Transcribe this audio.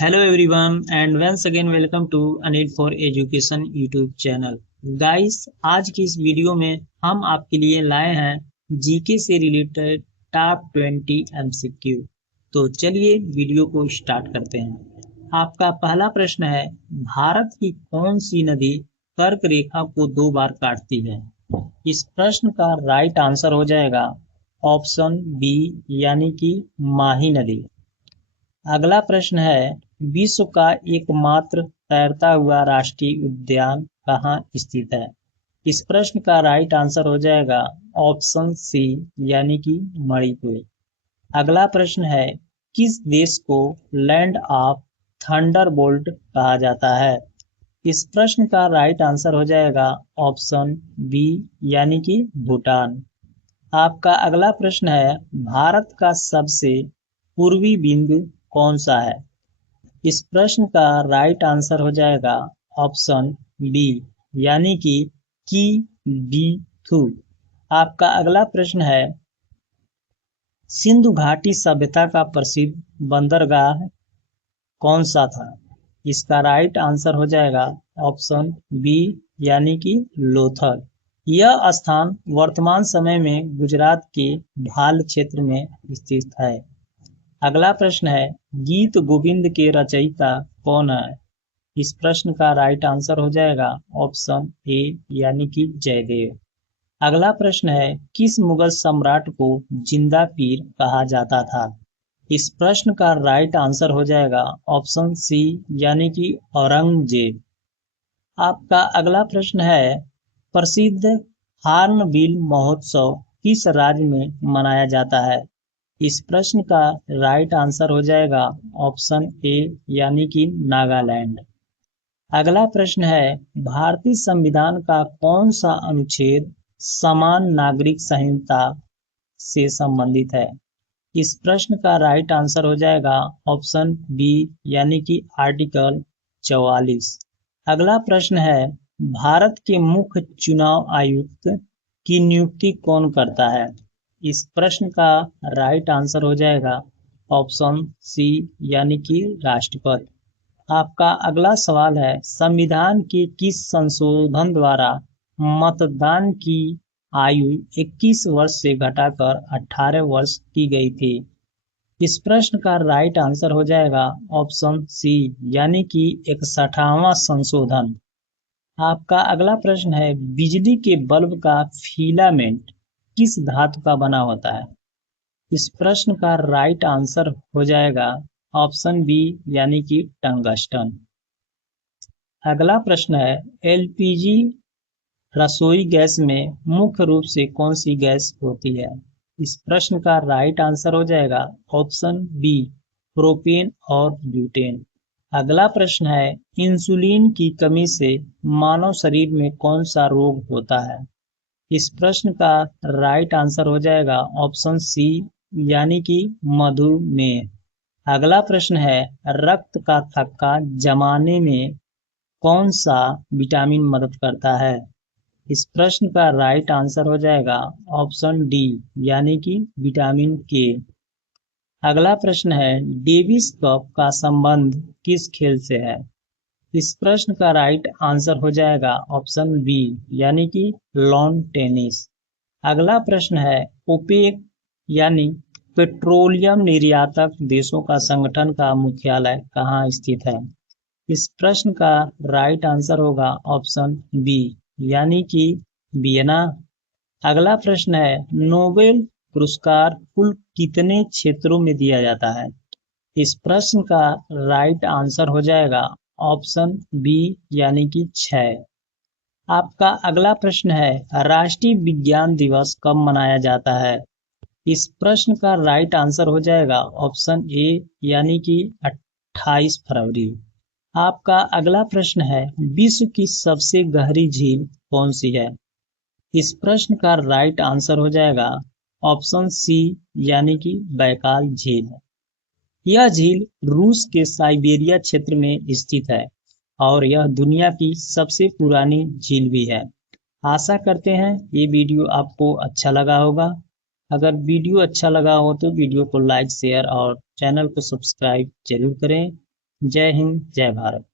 Hello everyone and once again welcome to Anil for Education YouTube channel. Guys आज की इस video में हम आपके लिए लाए हैं जीके से रिलेटेड टॉप 20 एमसीक्यू। तो चलिए वीडियो को स्टार्ट करते हैं। आपका पहला प्रश्न है, भारत की कौन सी नदी कर्क रेखा को 2 बार काटती है? इस प्रश्न का राइट आंसर हो जाएगा ऑप्शन बी यानी कि माही नदी। अगला प्रश्न है, विश्व का एकमात्र तैरता हुआ राष्ट्रीय उद्यान कहाँ स्थित है? इस प्रश्न का राइट आंसर हो जाएगा ऑप्शन सी यानी कि मणिपुर। अगला प्रश्न है, किस देश को लैंड ऑफ थंडरबोल्ट कहा जाता है? इस प्रश्न का राइट आंसर हो जाएगा ऑप्शन बी यानी कि भूटान। आपका अगला प्रश्न है, भारत का सबसे पूर्वी बिंदु कौन सा है? इस प्रश्न का राइट आंसर हो जाएगा ऑप्शन बी यानी कि की डी थू। आपका अगला प्रश्न है, सिंधु घाटी सभ्यता का प्रसिद्ध बंदरगाह कौन सा था? इसका राइट आंसर हो जाएगा ऑप्शन बी यानी कि लोथल। यह स्थान वर्तमान समय में गुजरात के भाल क्षेत्र में स्थित है। अगला प्रश्न है, गीत गोविंद के रचयिता कौन है? इस प्रश्न का राइट आंसर हो जाएगा ऑप्शन ए यानी कि जयदेव। अगला प्रश्न है, किस मुगल सम्राट को जिंदा पीर कहा जाता था? इस प्रश्न का राइट आंसर हो जाएगा ऑप्शन सी यानी कि औरंगजेब। आपका अगला प्रश्न है, प्रसिद्ध हार्नबिल महोत्सव किस राज्य में मनाया जाता है? इस प्रश्न का राइट आंसर हो जाएगा ऑप्शन ए यानी कि नागालैंड। अगला प्रश्न है, भारतीय संविधान का कौन सा अनुच्छेद समान नागरिक संहिता से संबंधित है? इस प्रश्न का राइट आंसर हो जाएगा ऑप्शन बी यानी कि आर्टिकल 44। अगला प्रश्न है, भारत के मुख्य चुनाव आयुक्त की नियुक्ति कौन करता है? इस प्रश्न का राइट आंसर हो जाएगा ऑप्शन सी यानी कि राष्ट्रपति। आपका अगला सवाल है, संविधान के किस संशोधन द्वारा मतदान की आयु 21 वर्ष से घटाकर 18 वर्ष की गई थी? इस प्रश्न का राइट आंसर हो जाएगा ऑप्शन सी यानी कि 61वां संशोधन। आपका अगला प्रश्न है, बिजली के बल्ब का फिलामेंट किस धातु का बना होता है? इस प्रश्न का राइट आंसर हो जाएगा ऑप्शन बी यानी कि टंगस्टन। अगला प्रश्न है, एलपीजी रसोई गैस में मुख्य रूप से कौन सी गैस होती है? इस प्रश्न का राइट आंसर हो जाएगा ऑप्शन बी प्रोपेन और ब्यूटेन। अगला प्रश्न है, इंसुलिन की कमी से मानव शरीर में कौन सा रोग होता है? इस प्रश्न का राइट आंसर हो जाएगा ऑप्शन सी यानी कि मधुमेह। अगला प्रश्न है, रक्त का थक्का जमाने में कौन सा विटामिन मदद करता है? इस प्रश्न का राइट आंसर हो जाएगा ऑप्शन डी यानी कि विटामिन के। अगला प्रश्न है, डेविस कप का संबंध किस खेल से है? इस प्रश्न का राइट आंसर हो जाएगा ऑप्शन बी यानी कि लॉन टेनिस। अगला प्रश्न है, ओपेक यानी पेट्रोलियम निर्यातक देशों का संगठन का मुख्यालय कहाँ स्थित है? इस प्रश्न का राइट आंसर होगा ऑप्शन बी यानी कि वियना। अगला प्रश्न है, नोबेल पुरस्कार कुल कितने क्षेत्रों में दिया जाता है? इस प्रश्न का राइट आंसर हो जाएगा ऑप्शन बी यानी कि 6। आपका अगला प्रश्न है, राष्ट्रीय विज्ञान दिवस कब मनाया जाता है? इस प्रश्न का राइट आंसर हो जाएगा ऑप्शन ए यानी कि 28 फरवरी। आपका अगला प्रश्न है, विश्व की सबसे गहरी झील कौन सी है? इस प्रश्न का राइट आंसर हो जाएगा ऑप्शन सी यानी कि बैकाल झील। यह झील रूस के साइबेरिया क्षेत्र में स्थित है और यह दुनिया की सबसे पुरानी झील भी है। आशा करते हैं ये वीडियो आपको अच्छा लगा होगा। अगर वीडियो अच्छा लगा हो तो वीडियो को लाइक शेयर और चैनल को सब्सक्राइब जरूर करें। जय हिंद, जय भारत।